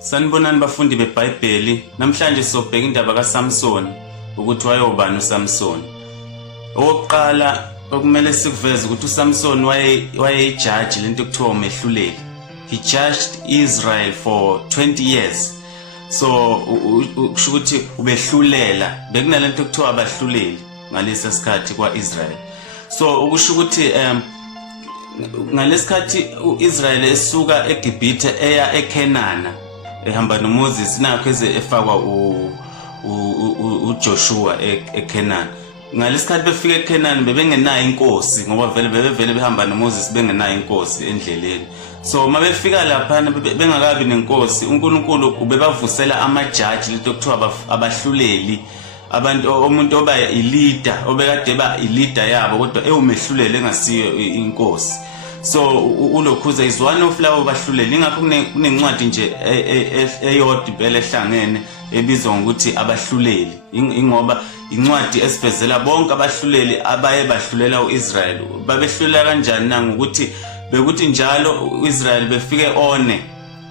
Sanibonani bafundi beBhayibheli. Namhlanje sobheka indaba kaSamson ukuthi wayobani uSamson. Oqala okumele sikuveze ukuthi uSamson wayeyijaji lento ekuthiwa umehluleli. He judged Israel for 20 years. So kusho ukuthi ubehlulela. Bekunalento ekuthiwa abahluleli ngalesi sikhathi kwaIsrael. So ukusho ukuthi ngalesikhathi uIsrael esuka eGibhithe eya eKenana ehamba noMoses nakho efakwa uJoshua eKenana. Ngalesikhathi befika eKenana bebengenayo inkosi ngoba vele behamba noMoses bengenayo inkosi endleleni. So mabefika lapha bengakabi nenkosi, uNkulunkulu ubebavusela amajaji leto kuthiwa abahluleli, abantu umuntu oba ileader obekade ba ileader yabo kodwa ewumehluleli engasiyo inkosi. So uLokhuza is one of labo bahluleli. Ingakho kunencwadi nje eyodwa impela ehlangene ebizwa ngokuthi abahluleli. Ingoba incwadi esivezela bonke abahluleli abaye bahlulela uIsrael. Babehlulela kanjani na ngokuthi bekuthi njalo uIsrael befike one.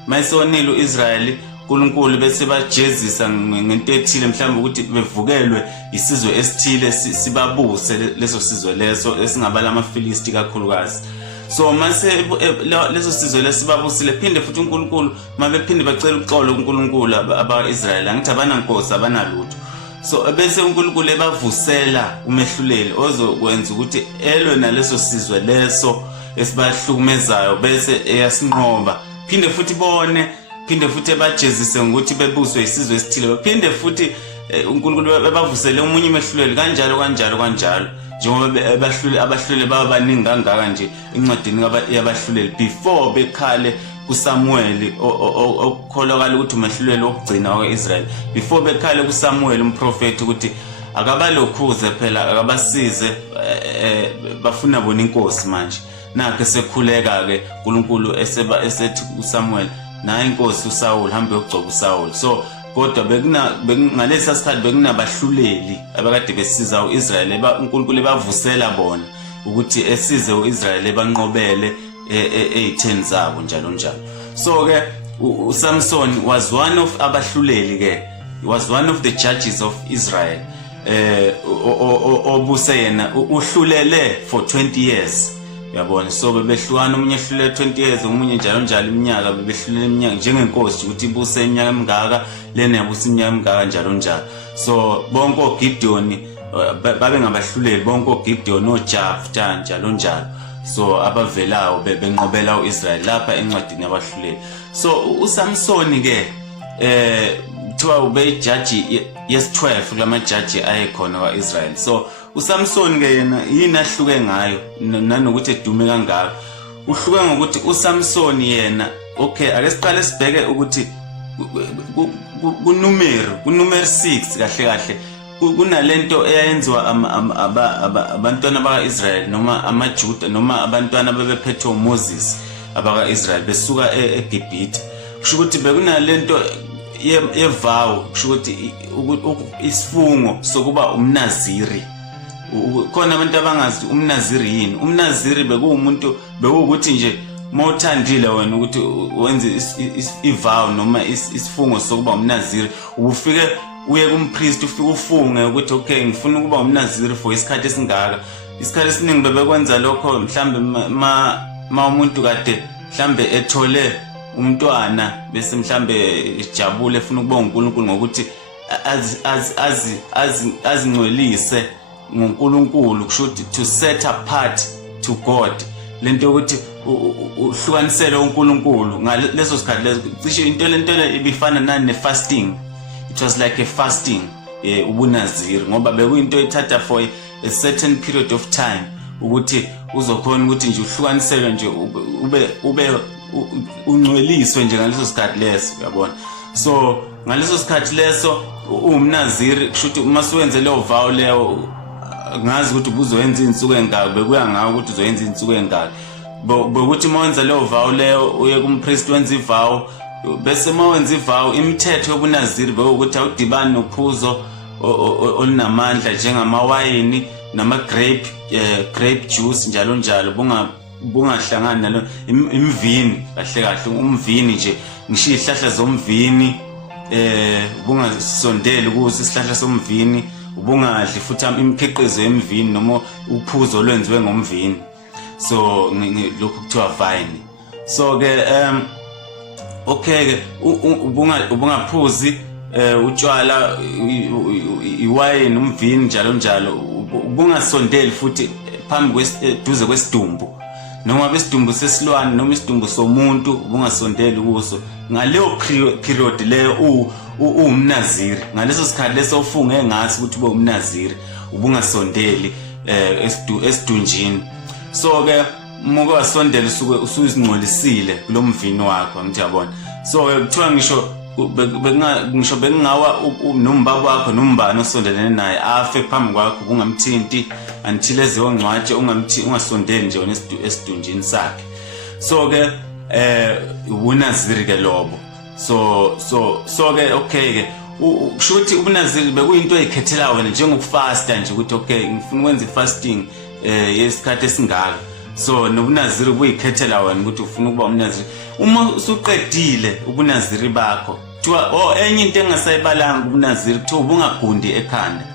Mayisonile uIsrael uNkulunkulu bese bajezisa ngento ethile mhlawumbe ukuthi bevukelwe isizwe esithile sibabuse leso sizwe leso esingabala amaFilisti kakhulukazi. So mase leso sizwe lesibabusile phinde futhi uNkulunkulu mabephinde bacela uxolo uNkulunkulu abaIsrael angithi abanankosi abanalutho. So bese uNkulunkulu ebavusela umehluleli ozokwenza ukuthi elwe naleso sizwe leso esibahlukumezayo bese eyasinqoba. Phinde futhi bone, phinde futhi bajezise ukuthi bebuswe isizwe esithile. Phinde futhi uNkulunkulu bebavusele omunye umehluleli kanjalo njengoba abahluleli baba baningi kangaka nje incwadini yabahluleli before bekhale kuSamuel okukholakala ukuthi umehluleli wokugcina waseIsrael. Before bekhale kuSamuel umprofeti ukuthi akabalokhuze phela akabasize bafuna bona inkosi manje. Nakhe sekhuleka ke uNkulunkulu esethi uSamuel na inkosi uSaul hambe yogcoba uSaul. So kodwa ngalesi sikhathi bekunabahluleli abakade besiza uIsrael uNkulunkulu ebavusela bona ukuthi esize uIsrael ebanqobele ezitheni zabo njalo. So ke uSamson was one of abahluleli ke. He was one of the judges of Israel. Obuse yena uhlulele for 20 years. Yabona, so bebehlukana omunye ehlulele 20 years omunye njalo iminyaka bebehlulela iminyaka njengenkosi ukuthi ibuse iminyaka emingaka lena yabusa iminyaka emingaka njalo. So bonke oGideon babe ngabahluleli, bonke oGideon oJephthah njalo. So abavelayo benqobela uIsrael lapha encwadini yabahluleli. So uSamson ke kuthiwa ubeyijaji yes12 lamajaji ayekhona kwaIsrael. So uSamson ke yena yini ahluke ngayo nanokuthi edume kangaka. Uhluke ngokuthi uSamson yena okay ake siqale sibheke ukuthi kuNumeri 6 kahle kunalento eyenziwa abantwana bakaIsrael noma amaJuda noma abantwana bebephethwe uMoses abakaIsrael besuka eGibhithe. Kusho ukuthi bekunalento yevow, kusho ukuthi isifungo sokuba umNaziri. Khona abantu abangazi umNaziri yini. UmNaziri bekuwumuntu bekuwukuthi nje mawuthandile wena ukuthi wenze ivow noma isifungo sokuba umNaziri ubufike uye kumpriest ufike ufunge ukuthi okay ngifuna ukuba umNaziri for isikhathi esingaka. Isikhathi esiningi bebekwenza lokho mhlambe ma umuntu kade mhlambe ethole umntwana bese mhlambe ejabule efuna ukubonga uNkulunkulu ngokuthi azingcwelise ngoNkulunkulu, kusho to set apart to God. Lento ukuthi uhlukanisele uNkulunkulu ngaleso sikhathi leso cishe into lento ibifana nane fasting. It was like a fasting ubunaziri ngoba bekuyinto ethatha for a certain period of time ukuthi uzokhona ukuthi nje uhlukanisele nje ube ungcweliswe nje ngaleso sikhathi leso, uyabona. So ngaleso sikhathi leso umNaziri kusho ukuthi uma siwenze leyo vow leyo ngazi ukuthi ubuzoyenza insuku engaka, bekuya ngawo ukuthi uzoyenza insuku engaka. Bokuthi mawenza leyo vow leyo uye kumpriest wenza ivow bese mawenza ivow imithetho yobunaziri bekuthi awudibani nophuzo olunamandla njengamawayini nama grape juice njalo. ubungahlangani nalo imvini kahle kahle umvini nje ngisho izihlahla zomvini ubungasondeli kuso isihlahla somvini ubungadli futhi imikhiqizo yemvini noma uphuzo olwenziwe ngomvini so lokhu kuthiwa vine so ke okay ke ubungaphuzi utshwala iwayini umvini njalo njalo ubungasondeli futhi phambi duze kwesidumbu noma besidumbu sesilwane noma isidumbu somuntu ubungasondeli kuso ngaleyo period leyo umnaziri ngaleso sikhathi leso ufunge ngathi ukuthi ube umnaziri ubungasondeli esidunjini so ke muke wasondela usuzingcolisile kulomvini wakho ngiyabona so kuthiwa ngisho bengawa nombaba wakho nombani osondelene naye afe phambi kwakho kungamthinti until eziyongcwatshe ungasondeli nje esidunjini sakhe so ke ubunaziri ke lobo so ke okay ke kusho ukuthi ubunaziri bekuyinto eyikhethela wena njengokufasta nje ukuthi okay ngifuna ukwenza ifasting yesikhathi esingaka so nobunaziri buyikhethela wena ukuthi ufuna ukuba umnaziri uma usuqedile ubunaziri bakho kuthiwa enye into engasayibalanga ubunaziri kuthiwa ubungagundi ekhanda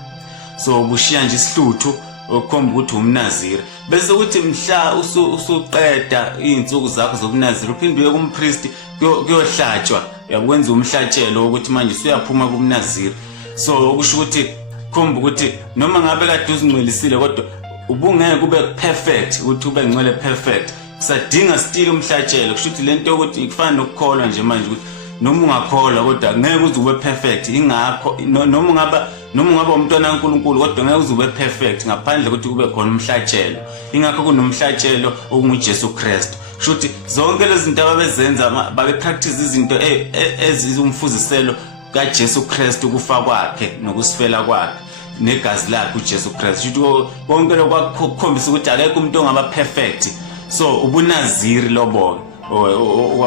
so bushiya nje isihluthu okukhomba ukuthi umnaziri bese ukuthi mhla usuqeda izinsuku zakho zobunaziri uphinde uye kumpriest kuyohlatshwa uyakwenza umhlatshelo ukuthi manje usuyaphuma kumnaziri so okusho ukuthi khomba ukuthi noma ngabe kade uzingcwelisile kodwa ubungeke kube perfect ukuthi ube ngcwele perfect kusadinga still umhlatshelo kusho ukuthi lento ukuthi ikufana nokukholwa nje manje ukuthi noma ungakholwa kodwa ngeke uze ube perfect ingakho noma ungaba umntwana kaNkuluNkulu kodwa ngeke uze ube perfect ngaphandle ukuthi kube khona umhlatshelo ingakho kunomhlatshelo okunguJesu Kristu kusho ukuthi zonke lezi zinto ababezenza babe practice izinto ezizumfuziselo kaJesu Kristu kufa kwakhe nokusifela kwakhe negazi lakhe uJesu Kristu ukuthi konke lokwakukhombisa ukuthi akekho umuntu ongaba perfect so ubunaziri lobo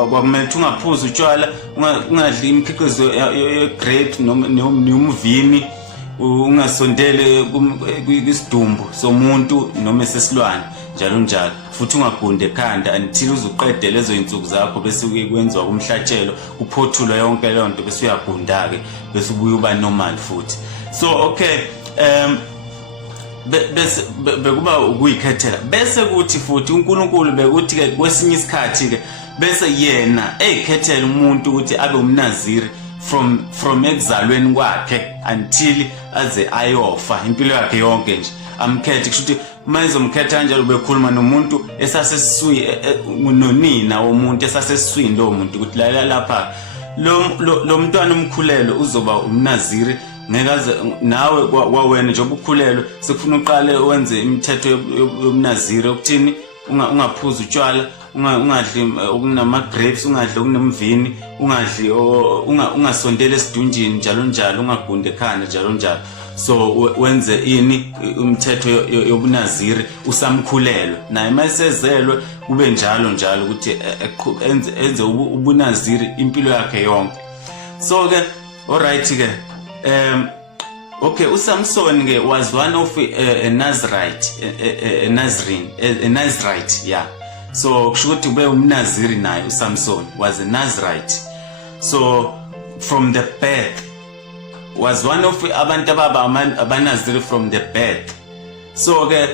kwakumele ukuthi ungaphuzi utshwala ungadli imikhiqizo ye-grape nomvini ungasondele kwisidumbu somuntu noma esesilwane njalo njalo futhi ungagundi ekhanda until uzuqede lezo insuku zakho bese kwenziwa kumhlatshelo kuphothulwa yonke leyo nto bese uyagunda-ke bese ubuye uba normal futhi so okay bese bekuba ukuyikhethela bese kuthi futhi uNkulunkulu bekuthi ke kwesinye isikhathi ke bese yena eyikhethela umuntu ukuthi abe umnaziri from ekuzalweni kwakhe until aze ayofa impilo yakhe yonke nje amkhethe kusho ukuthi mayizomkhetha kanjalo bekhuluma nomuntu esasesiswini nonina womuntu esasesiswini lo muntu ukuthi lapha lo mntwana omkhulelo uzoba umnaziri ngekaze nawe kwawena nje obukhulelo sekufuna uqale wenze imithetho yomnaziri okuthini ungaphuza utshwala ungadli okunama grapes ungadli okunemvini ungadli ungasondela esidunjini njalo njalo ungagundi ekhanda njalo njalo so wenze ini umthetho yobunaziri usamkhulelo naye mayisezelwe kube njalo njalo ukuthi enze ubunaziri impilo yakhe yonke so ke alright ke okay uSamson ke was one of a Nazarite a Nazarite yeah so kusho ukuthi ube umnaziri naye uSamson was a Nazarite so from the birth was one of abantu abanaziri from the birth so ke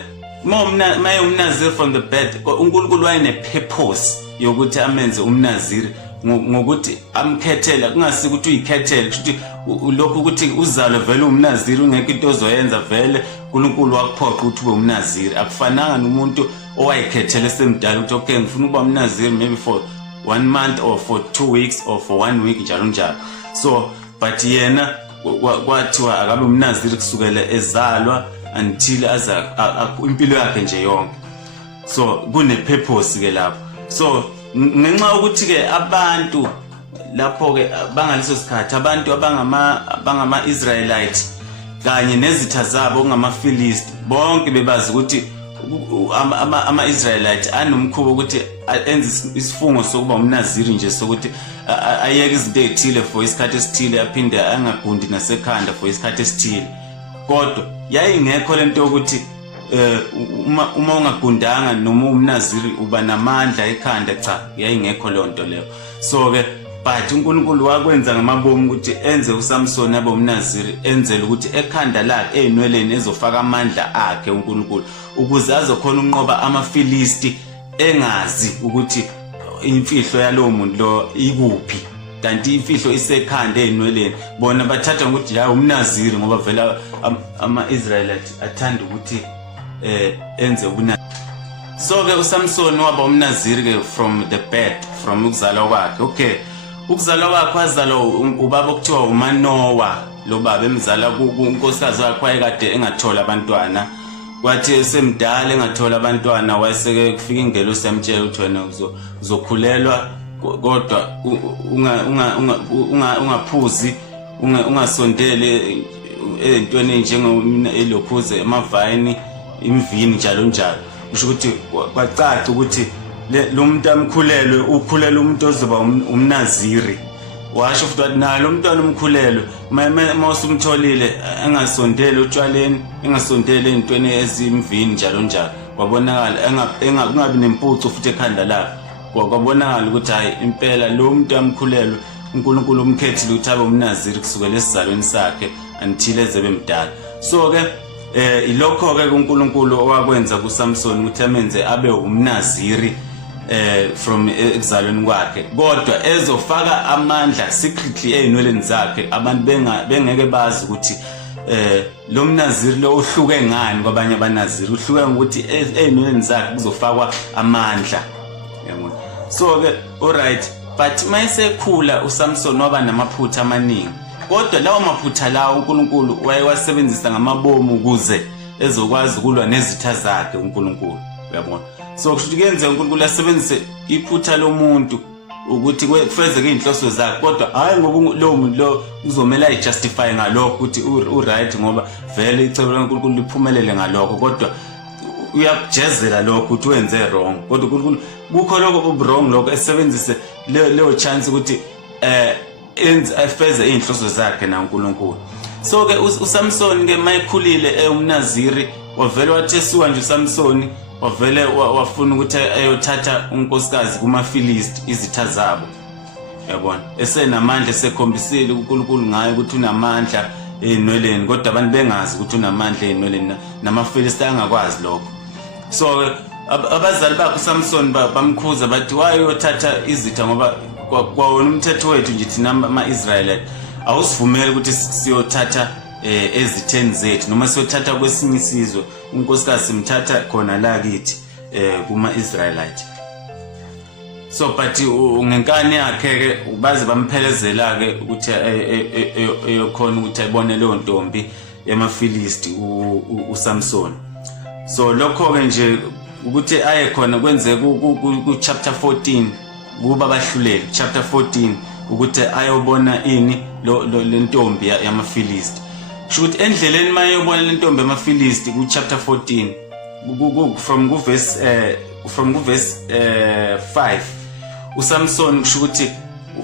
maye umnaziri from the birth uNkulunkulu wayene purpose yokuthi amenze umnaziri ngokuthi amkhethela kungasiki ukuthi uyikhethele ukuthi lokho ukuthi uzalo vele umnaziri ungeke into ozoyenza vele uNkulunkulu wakuphoqa ukuthi ube umnaziri akufananga nomuntu owayikhethele semdala ukuthi okay ngifuna ukuba umnaziri maybe for 1 month or for 2 weeks or for 1 week njalo njalo so but yena kwathiwa akabe umnaziri kusukela ezalwa until aza impilo yakhe nje yonke so kune purpose ke lapho so ngenxa ukuthi ke abantu lapho ke bangaleso sikhathi abantu abangama Israelite kanye nezitha zabo ngamaPhilist bonke bebazi ukuthi ama Israelite anomkhubo ukuthi enze isifungo sokuba umnaziri nje sokuthi ayeke izinto ezithile for isikhathi esithile aphinde angagundi nasekhanda for isikhathi esithile kodwa yayingekho lento ukuthi uma ungagundanga noma umnaziri uba namandla ekhanda, cha yayingekho lonto leyo. So ke but uNkulunkulu wakwenza ngamabomu ukuthi enze uSamson abe umnaziri, enzele ukuthi ekhanda lakhe enweleni ezofaka amandla akhe uNkulunkulu ukuze azokhona ukunqoba amaFilisti engazi ukuthi imfihlo yalowo muntu lo ikuphi, kanti imfihlo isekhanda enweleni. Bona bathatha ukuthi la umnaziri ngoba vela ama-Israelites athanda ukuthi enze ubunaziri. So ke uSamson waba umnaziri ke from the birth, from ukuzalwa kwakhe. Okay, ukuzalwa kwakhe wazalwa ubaba okuthiwa uManowa, lo baba emzala unkosikazi wakhe wayekade engathola abantwana, kwathi esemdala engathola abantwana wayeseke kufika ingelosi yamtshela ukuthi wena uzokhulelwa kodwa ungaphuzi, ungasondele entweni njengelokhuze amavayini, imvini njalo njalo. Kusho ukuthi kwacaca ukuthi lo muntu amkhulelwe ukhulelwe umuntu ozoba umnaziri. Washo futhi wathi naye lo mntwana umkhulelwe mawusumtholile engasondele utshwaleni, engasondele entweni ezimvini njalo njalo. Kwabonakala engabi nempucu futhi ekhanda lakhe. Kwabonakala ukuthi hayi impela lo muntu amkhulelwe uNkulunkulu umkhethile ukuthi abe umnaziri kusukela esizalweni sakhe until ezebe mdala. So ke ilokho ke uNkulunkulu owakwenza kuSamson ukuthi amenze abe umnaziri from ekuzalweni kwakhe, kodwa ezofaka amandla secretly einweleni zakhe. Abantu bengeke bazi ukuthi lo mnaziri lo uhluke ngani kwabanye abanaziri, uhluke ukuthi einweleni zakhe kuzofakwa amandla. Yabona. So ke alright, but mayesekhula uSamson waba namaphutha amaningi, kodwa lawo maphutha lawo uNkulunkulu wayewasebenzisa ngamabomu ukuze ezokwazi ukulwa nezitha zakhe uNkulunkulu. Uyabona. So kusho ukuthi kuyenzeka uNkulunkulu asebenzise iphutha lomuntu ukuthi kufezeke inhloso zakhe, kodwa hayi ngoba lo muntu lo uzomela ayijustify ngalokho ukuthi uright ngoba vele icebo loNkulunkulu liphumelele ngalokho, kodwa uyakujezela lokho ukuthi wenze wrong. Kodwa uNkulunkulu kukho lokho wrong lokho esebenzise leyo chance ukuthi afeze inhloso zakhe na uNkulunkulu. So ke uSamson ke mayekhulile umnaziri wavele wathesiwa nje uSamson wavele wafuna ukuthi ayothatha unkosikazi kumaFilisti izitha zabo. Yabona, esenamandla esekhombisile uNkulunkulu ngaye ukuthi unamandla enweleni, kodwa abantu bengazi ukuthi unamandla enweleni, namaFilisti angakwazi lokho. So abazali bakhe uSamson bamkhuza bathi wayothatha izitha ngoba kwawona umthetho wethu nje thina ama-Israyeli awusivumeli ukuthi siyothatha ezitheni zethu noma siyothatha kwesinye isizwe unkosikazi simthatha khona la kithi kuma-Israyelite. So but ngenkani yakhe ke baze bamphelezela ke ukuthi eyokhona ukuthi ayibone leyo ntombi yamaFilisti uSamson. So lokho ke nje ukuthi aye khona kwenzeka ku chapter 14 kuba bahluleli chapter 14 ukuthi ayobona ini le ntombi yamaFilisti. Should endleleni mayobona le ntombi yamaFilisti ku chapter 14 from verse 5 uSamson kusho ukuthi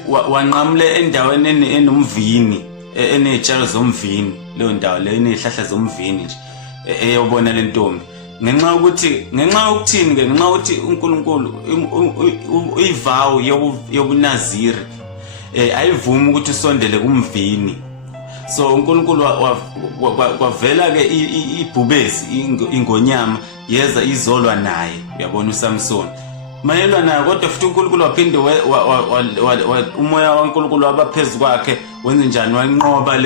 wanqamule endaweni enomvini enezitshalo zomvini, leyo ndawo le inezihlahla zomvini nje eyobona le ntombi. Ngenxa yokuthini ke ngenxa ukuthi uNkulunkulu ivow yobunaziri ayivumi ukuthi usondele kumvini. So uNkulunkulu kwavela ke ibhubesi ingonyama yeza izolwa naye, uyabona uSamson mayelwa naye, kodwa futhi uNkulunkulu waphinde umoya waNkulunkulu wabaphezulu kwakhe wenze njani, wanqoba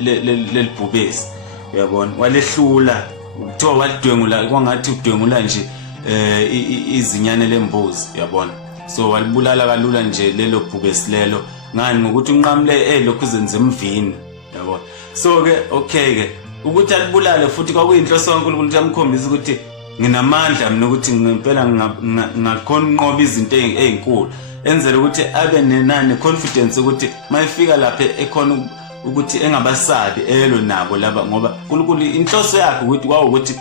lelibhubesi, uyabona, walehlula kuthiwa walidwengula kwangathi udwengula nje izinyane lembuzi, uyabona. So walibulala kalula nje lelo bhubesi lelo, ngani ngokuthi unqamule lokhu zenze emvini, yabona. So ke okay ke ukuthi alibulale futhi kwakuyinhloso kaNkulunkulu ukuthi amkhombise ukuthi nginamandla mina ukuthi ngempela ngakhona unqoba izinto ezinkulu, enzele ukuthi abe nenani confidence ukuthi mayifika lapha ekhona ukuthi engabasabi elo nabo laba, ngoba uNkulunkulu inhloso yakhe ukuthi kwawukuthi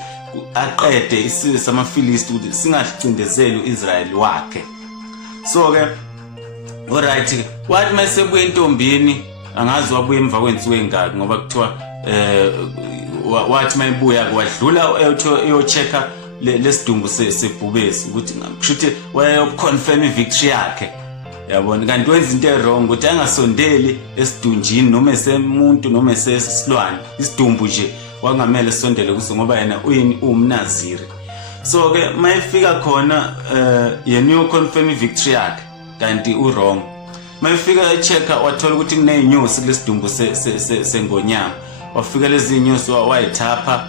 aqede isizwe samaFilisti ukuthi singacindezeli uIsrayeli wakhe. So ke alright, wathi mayesebuye entombini angazi wabuye emva kwensuku engaki ngoba kuthiwa wathi mayibuya wadlula eyochecka lesidumbu sebhubesi ukuthi kushuthi wayeyoconfirm ivictory yakhe yabona kanti wenza into wrong ukuthi angasondeli esidunjini noma esemuntu noma esesilwane isidumbu nje wangamele sondele kuso ngoba yena umnaziri. So ke mayifika khona yena uyoconfirm ivictory yakhe kanti wrong. Mayifika echecka wathola ukuthi kuneyinyosi kulesidumbu sengonyama. Wafika lezi inyosi wayithapha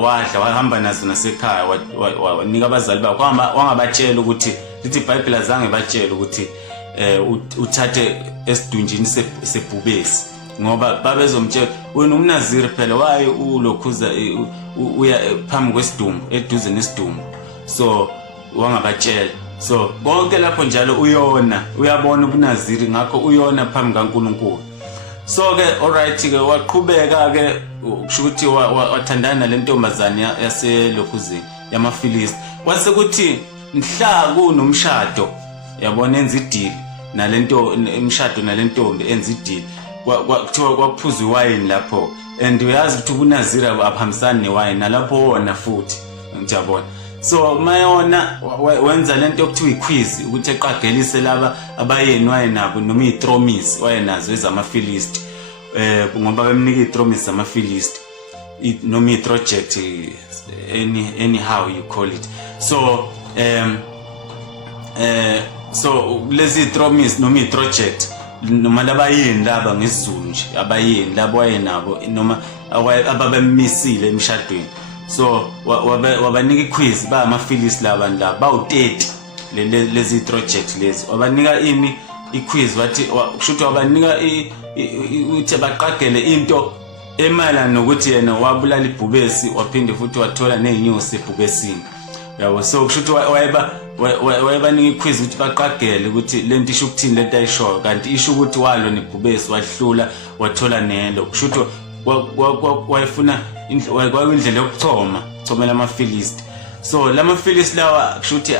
wadla wahamba nazo nasekhaya wanika abazali bakhe wangabatshela ukuthi lithi iBhayibheli azange batshela ukuthi uthathe esidunjini sebhubesi ngoba babezomtshela wena umnaziri phela waye ulokhuza uya phambi kwesidumbu eduze nesidumbu so wangabatshela. So konke lapho njalo uyabona ubunaziri ngakho uyona phambi kaNkulunkulu. So ke alright ke waqhubeka ke kusho ukuthi wathandana nalentombazane yaselokhuzini yamaFilisti. Kwase kuthi mhla kunomshado yabona enza idili nalento imshado nalentombi enza idili kuthiwa kwakuphuza iwayini lapho and uyazi ukuthi ubunaziri aphambisana newayini nalapho wona futhi ngiyabona. So mayona wenza lento okuthiwa iquiz ukuthi eqagelise laba abayeni wayenabo noma iTromis wayenazo ezamaFilisti ngoba bemnika iTromis zamaFilisti noma iproject anyhow you call it. So so lezi iTromis noma iproject noma labayeni laba ngesizulu nje abayeni labo wayenabo noma ababemisile emshadweni. So wabanika iquiz ba amaFilisti labantu laba bawu30 lezi project lezi wabanika iquiz wathi kushuthi wabanika uthi baqagele into emayelana nokuthi yena wabulala ibhubesi waphinde futhi wathola nezinyosi ebhubesini yabo. So kushuthi wayebanika iquiz ukuthi baqagele ukuthi lento isho ukuthini lento ayishoyo kanti isho ukuthi walo nebhubesi wadlula wathola nelo kushuthi wayefuna indlela yokuchomela amaFilisti. So lamaFilisti lawa kushuthi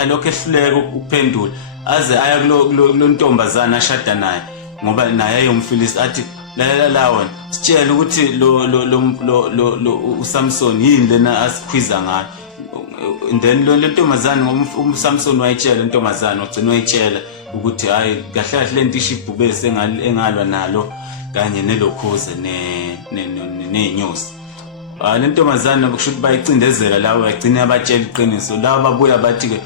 alokho ehluleka ukuphendula aze aya kulo ntombazana ashada naye ngoba naye ayomFilisti athi lawa sitshela ukuthi lo uSamson yini lena asikhwiza ngayo. And then lo ntombazana uSamson wayitshela intombazana ugcina wayitshela ukuthi hayi kahle kahle lento ishibhubesi engalwa nalo kanye nelokhoze nezinyosi. Le ntombazana kushuthi bayicindezela lawo bagcina abatshela iqiniso lawo babuya bathi ke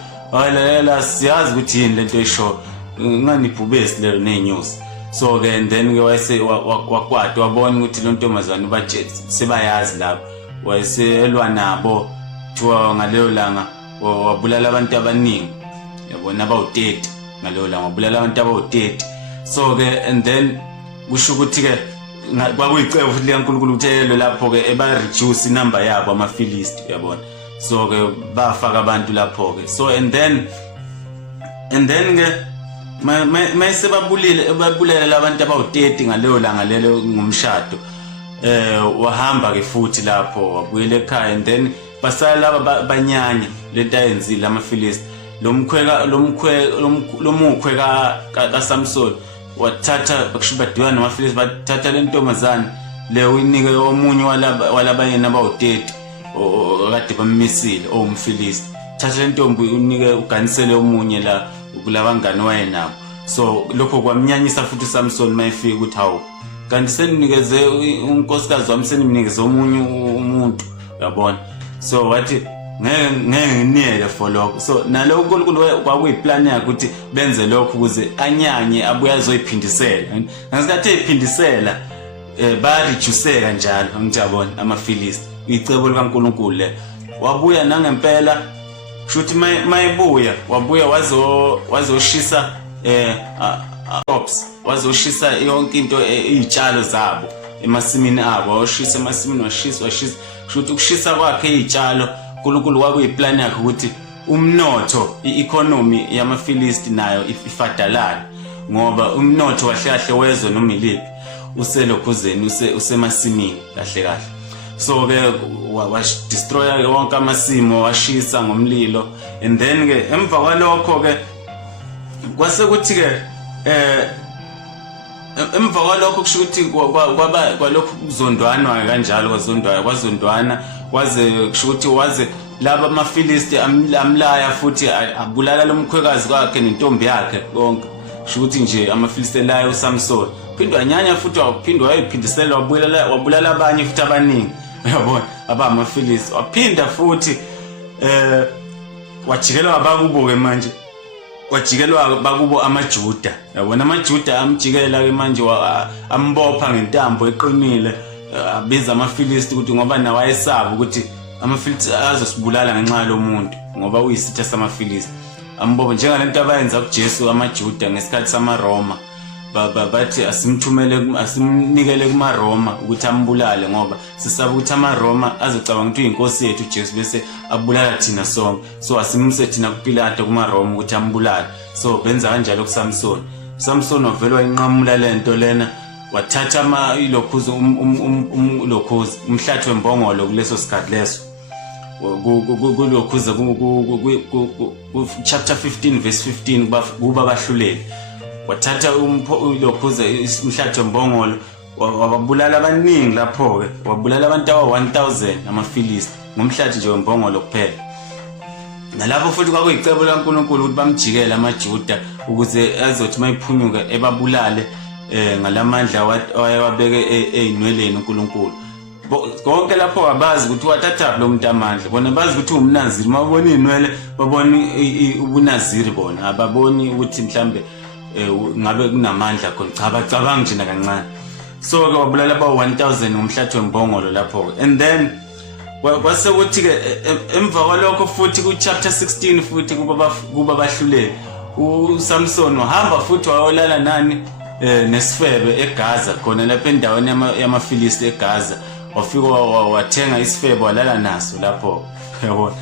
la siyazi ukuthi yini lento esho ngani ibhubesi lelo nezinyosi. So ke and then ke wayese wakwada wabona ukuthi lo ntombazana ubatshela sebayazi lapho wayeselwa nabo thiwa ngaleyo langa wabulala abantu abaningi yabona abawu30 ngaleyo langa wabulala abantu abawu30. So ke and then kusho ukuthi ke kwakuyicebo futhi likaNkulunkulu uthelo lapho ke eba reduce inamba yabo amaFilisti yabona. So ke bafaka abantu lapho ke. So and then ke mayise babulela abantu abawu30 ngaleyo langa lelo ngomshado wahamba ke futhi lapho wabuyela ekhaya and then basala laba banyanya lento ayenzile amaFilisti. Lo mukhwe kaSamson wathatha bakushibadiwana namaFilisti bathatha le ntombazana le uyinike omunye walabayeni abawu30 okade bammisile umFilisti. Thatha le ntombi unike uganisele omunye la kulabangani wayenabo. So lokho kwamnyanyisa futhi uSamson mayefika ukuthi hawu kanti seninikeze unkosikazi wami senimnikeze omunye umuntu yabona. So wathi ngeke nginiyele for lokho. So nalo uNkulunkulu kwakuyiplan yakhe ukuthi benze lokho ukuze anyanye abuye azoyiphindisela. Ngasikhathi eyiphindisela bareduceka njalo ngiyabona amaFilisti. Icebo likaNkulunkulu le wabuya nangempela shuthi mayibuya wabuya wazoshisa crops wazoshisa yonke into izitshalo zabo emasimini abo washisa emasimini washisa shuthi ukushisa kwakhe izitshalo uNkulunkulu kwakuyiplan yakhe ukuthi umnotho i-economy yamaFilisti nayo ifadalana ngoba umnotho kahle kahle wezwe noma iliphi uselokhuzeni usemasimini kahle kahle. So ke destroy wonke amasimo washisa ngomlilo and then ke emva kwalokho ke kwase kuthi ke emva kwalokho kusho ukuthi kwalokho kuzondwana kanjalo kwazondwana kwaze kusho ukuthi waze laba amaFilisti amlaya futhi abulala lo mkhwekazi kwakhe nentombi yakhe konke kusho ukuthi nje amaFilisti elaya uSamson phindwa anyanya futhi waphindwa wayiphindisela wabulala abanye futhi abaningi uyabona abamaFilisti waphinda futhi wajikelwa abakubo ke manje wajikelwa bakubo amaJuda yabona amaJuda amjikela ke manje ambopha ngentambo eqinile abiza amaFilisti ukuthi ngoba nawo ayesaba ukuthi amaFilisti azosibulala ngenxa lomuntu ngoba uyisitha samaFilisti ambopha njengalento abayenza kuJesu amaJuda ngesikhathi samaRoma bathi asimnikele kumaRoma ukuthi ambulale ngoba sisaba ukuthi amaRoma azocabanga ukuthi uyinkosi yethu uJesu bese abulala thina sonke so asimuse thina kuPilato kumaRoma ukuthi ambulale so benza kanjalo kuSamson wavela wayinqamula lento lena wathatha ilokhuzi lokhuzi umhlathi wembongolo kuleso sikhathi leso kulokhuza chapter 15 verse 15 kuba bahluleli wathatha ilokhuza umhlathi wembongolo wabulala abaningi lapho ke wabulala abantu aba-1000 amaFilisti ngomhlathi nje wembongolo kuphela nalapho futhi kwakuyicebo laNkulunkulu ukuthi bamjikele amaJuda ukuze azothi mayiphunyuka ebabulale ngalamandla wayewabeke einweleni uNkulunkulu konke lapho abazi ukuthi wathatha lo muntu amandla bona bazi ukuthi umnaziri mabona inwele babona ubunaziri bona ababoni ukuthi mhlambe ngabe kunamandla khona cha bacabanga nje nakancane so ke wabulala aba-1000 ngomhlathi wembongolo lapho and then kwase kuthi ke emva kwalokho futhi ku chapter 16 futhi kuba bahluleli uSamson wahamba futhi wayolala nani nesifebe eGaza khona lapha endaweni yamaFilisti eGaza wafika wathenga isifebe walala naso lapho yabona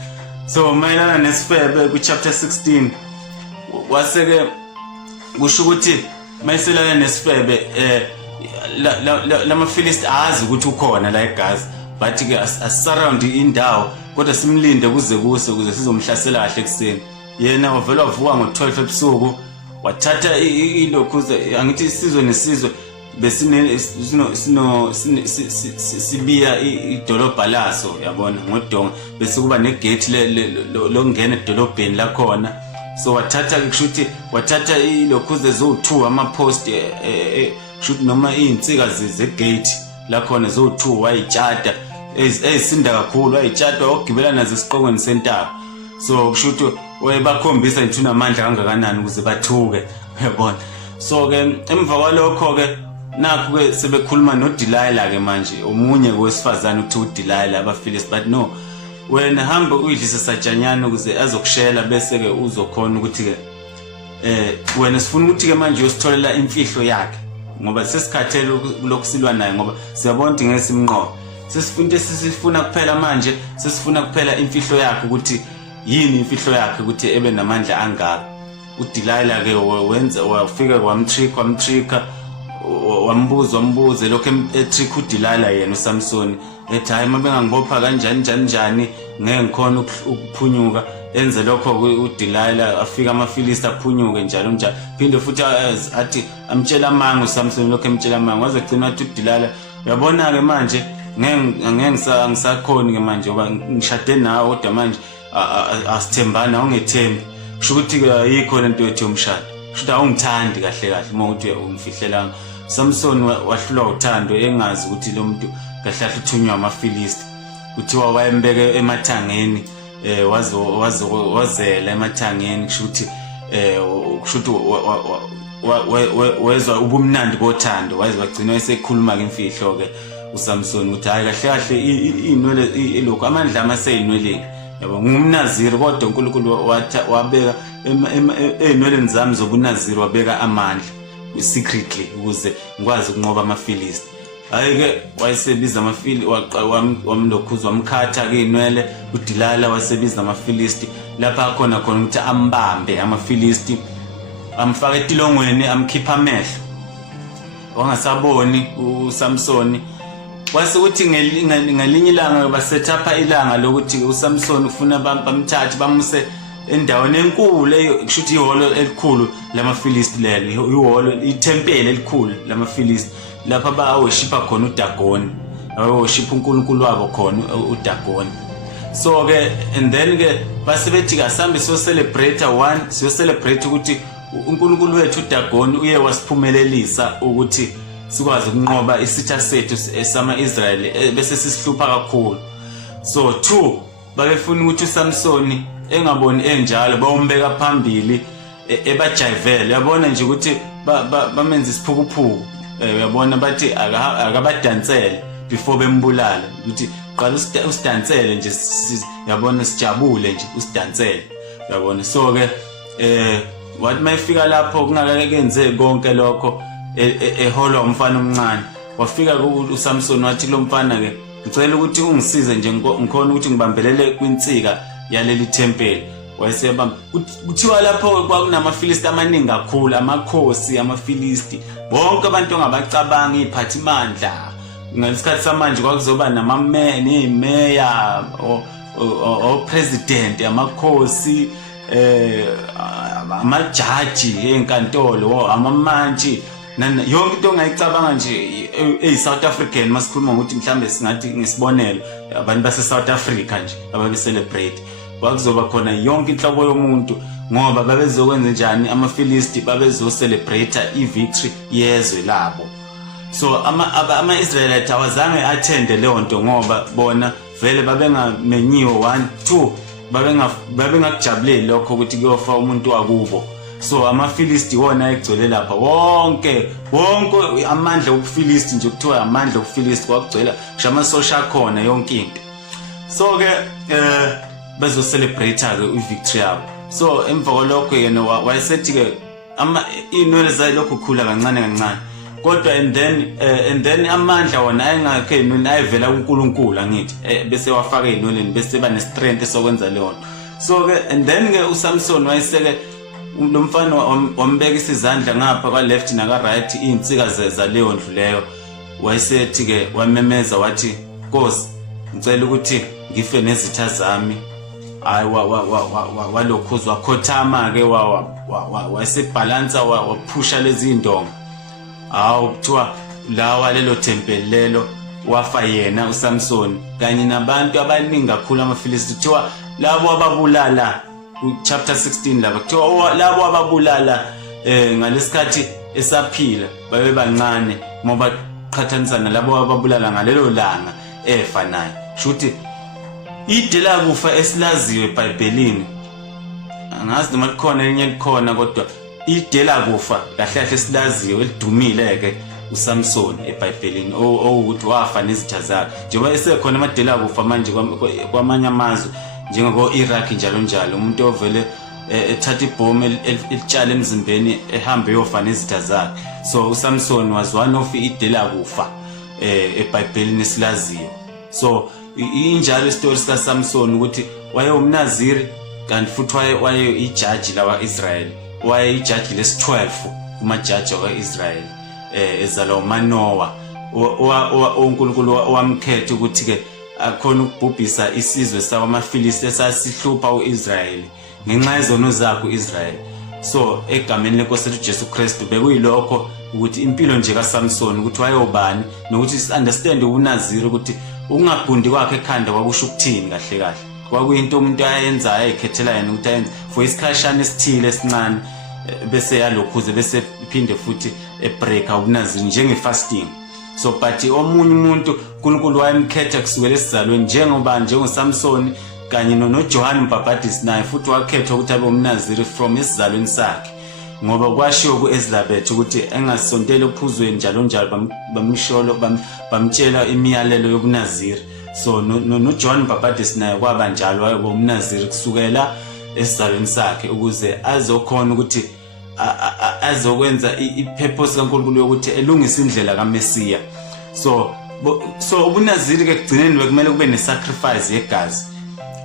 so mayelana nesifebe ku chapter 16 waseke kusho ukuthi mayiselana nesifebe lamaFilisti azi ukuthi ukhona la eGaza bathi ke asurround indawo kodwa simlinde ukuze sizomhlasela kahle kuseni yena wavela wavuka ngo12 ebusuku wathatha ilokhuza angithi isizwe nesizwe sibiya idolobha laso yabona ngodonga bese kuba negate lokungena edolobheni la khona so wathatha kushuthi wathatha ilokhuza zo2 amapost shuthi noma izinsika zegate la khona zo2 wayitshata ezisinda kakhulu wayitshata ogibela nazo esiqongweni sentaba so kushuthi wayebakhombisa ukuthi unamandla kangakanani ukuze bathuke yabona so ke emva kwalokho ke nakho ke sebekhuluma noDelilah ke manje omunye kowesifazane uthi uDelilah abaFilisti but no wena hamba uyidlise sajanyana ukuze azokushela bese ke uzokhona ukuthi ke wena sifuna ukuthi ke manje uyositholela imfihlo yakhe ngoba sesikhathele lokusilwa naye ngoba siyabona ukuthi ngesimnqo sesifuna kuphela manje sesifuna kuphela imfihlo yakhe ukuthi yini imfihlo yakhe ukuthi ebe namandla angaka uDelilah ke wafika wamtricka wambuza lokho etrick uDelilah yena uSamson ethi hayi mabengangibopha kanjani ngeke ngikhona ukuphunyuka enze lokho uDelilah afika amaFilisti aphunyuke njalo phinde futhi athi amtshela amanga uSamson lokho emtshela amanga wazegcina athi uDelilah uyabona ke manje ngeke ngisakhoni ke manje ngoba ngishade nawe kodwa manje asithembana ungethembi kusho ukuthi ke ayikho lento yethu yomshado kusho ukuthi awungithandi kahle uma uthi ungifihlelang Samson wahlulwa uthando engazi ukuthi lo muntu kahle uthunywa amaFilisti kuthiwa wayembeke emathangeni wazela emathangeni kusho ukuthi wezwa ubumnandi bothando wagcina esekhuluma ke imfihlo ke uSamson ukuthi hayi kahle inwele lokho amandla amaseyinweleni yabo ngumnaziri kodwa uNkulunkulu wabeka einweleni zami zobunaziri wabeka amandla secretly ukuze ngikwazi ukunqoba amaFilisti hayi ke wayesebiza amaFilisti wamlokhuza wamkhatha ke inwele uDelilah wasebiza amaFilisti lapha khona ukuthi ambambe amaFilisti amfaka etilongweni amkhipha amehlo wangasaboni uSamson wase ukuthi ngelinye ilanga basetapha ilanga lokuthi uSamson ufuna bamthathe bamuse endaweni enkulu kushuthi ihholo elikhulu lamaFilisti lelo, ihholo itempele elikhulu lamaFilisti lapha baworshipha khona uDagoni, abaworshipha uNkulunkulu wabo khona uDagoni. So ke and then ke basebethi kasambe so celebrate ukuthi uNkulunkulu wethu uDagoni uye wasiphumelelisa ukuthi sikwazi ukunqoba isitha sethu sama-Israyeli bese sisihlupha kakhulu. So 2 babefuna ukuthi uSamsoni engaboni enjalo bawombeka phambili ebajayivele, yabona nje ukuthi bamenza isiphukuphuku, uyabona bathi akabadansele before bembulala ukuthi qala usidansele nje, yabona sijabule nje usidansele, yabona. So ke wathi mayifika lapho kungakakenze konke lokho eholwa umfana omncane, wafika uSamsoni wathi lo mfana ke ngicela ukuthi ungisize nje ngikhona ukuthi ngibambelele kwinsika yaleli tempeli. Wayesebamba kuthiwa lapho kwakunamaFilisti amaningi kakhulu, amakhosi amaFilisti, bonke abantu ongabacabanga iphathimandla. Ngesikhathi samanje kwakuzoba nemeya o president, amakhosi, amajaji enkantolo, amamantshi, yonke into ongayicabanga nje eyiSouth African. Masikhuluma ukuthi mhlambe singathi ngisibonelo abantu base South Africa nje ababe celebrate, kwakuzoba khona yonke inhlobo yomuntu, ngoba babezokwenza njani amaFilisti, babezo celebrate i-victory yezwe labo. So ama-Israelites awazange athende leyo nto ngoba bona vele babengamenyiwe 1 2 babengakujabuleli lokho ukuthi kuyofa umuntu wakubo. So amaFilisti wona egcwele lapha, wonke amandla obuFilisti nje, kuthiwa amandla obuFilisti kwakugcwela kusho amasosha akhona yonke into. So ke bezo celebrate ke i-victory yabo. So emva kwalokho yena wayesethi ke inwele zayo lokho khula kancane, kodwa and then amandla wona ayengakho inwele ayevela kuNkulunkulu angithi, bese wafaka inweleni bese ba ne-strength sokwenza leyo nto. So ke and then ke uSamson wayeseke lo mfana wambeka isizandla ngapha kwa left naka right insika zaleyo ndlu leyo. Wayesethi ke wamemeza wathi, Nkosi ngicela ukuthi ngife nezitha zami. Hayi walokhuza wakhothama ke wayesebhalansa waphusha lezi indongo. Hawu kuthiwa lawa lelo tempeli lelo wafa yena uSamson kanye nabantu abaningi kakhulu amaFilisti. Kuthiwa labo ababulala chapter 16 lapha, kuthiwa labo ababulala ngalesikhathi esaphila babe bancane ngoba qhathanisa nalabo ababulala ngalelo langa efa naye. Shuthi idela kufa esilaziwe eBhayibhelini, angazi noma likhona elinye likhona, kodwa idela kufa kahle kahle esilaziwe elidumile ke uSamson eBhayibhelini ukuthi wafa nezitha zakhe, njengoba esekhona amadela kufa manje kwamanye amazwe njengoko Iraq njalo umuntu ovele ethatha ibhomu elitshala emzimbeni ehambe yofa nezitha zakhe. So uSamson was one of idela kufa eBhayibhelini esilaziwe. So injalo istory sika Samson ukuthi waye umNaziri kanti futhi waye ijaji lawa Israel, waye ijaji lesi-12 kumajaji wakwa-Israel, ezalwa uManowa uNkulunkulu wamkhetha ukuthi ke akhona ukubhubhisa isizwe sawamaFilisti esasihlupha uIsrael ngenxa yezono zakhe uIsrael. So egameni lenkosi lethu Jesu Kristu bekuyilokho ukuthi impilo nje kaSamson ukuthi wayobani nokuthi understand ubuNaziri ukuthi ukungagundi kwakhe ekhanda kwakusho ukuthini kahle kwakuyinto umuntu ayenza ayikhethela yena ukuthi ayenze for isikhashana esithile esincane bese yalokhuze bese iphinde futhi ebreaka ubuNaziri njenge-fasting. So but omunye umuntu uNkulunkulu wayemkhetha kusukela esizalweni njengoSamson kanye noJohane uMbhaphatisi naye futhi wakhethwa ukuthi abe umNaziri from esizalweni sakhe, ngoba kwashiwo kuElizabeth ukuthi engasondele ephuzweni njalo bamsholo bamtshela imiyalelo yobuNaziri. So noJohane uMbhaphatisi naye kwaba njalo waye umNaziri kusukela esizalweni sakhe ukuze azokhona ukuthi azokwenza ipurpose kaNkulunkulu yokuthi elungise indlela kaMesiya. So ubuNaziri ke kugcineni bekumele kube nesacrifice yegazi.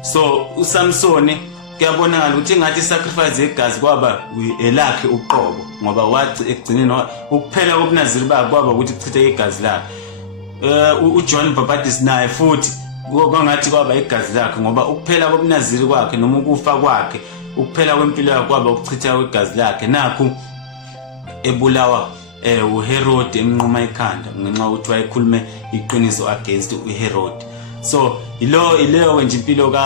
So uSamson kuyabonakala ukuthi ngathi isacrifice yegazi kwaba elakhe uqobo, ngoba wathi ekugcineni ukuphela kobuNaziri kwaba ukuthi kuchithe igazi lakhe. uJohn uMbhaphatisi naye futhi kwangathi kwaba igazi lakhe, ngoba ukuphela kobunaziri kwakhe noma ukufa kwakhe, ukuphela kwempilo yakhe kwaba ukuchitha kwegazi lakhe. Nakhu ebulawa uHerod emnquma ikhanda ngenxa yokuthi wayekhulume iqiniso against uHerod. So ileyo nje impilo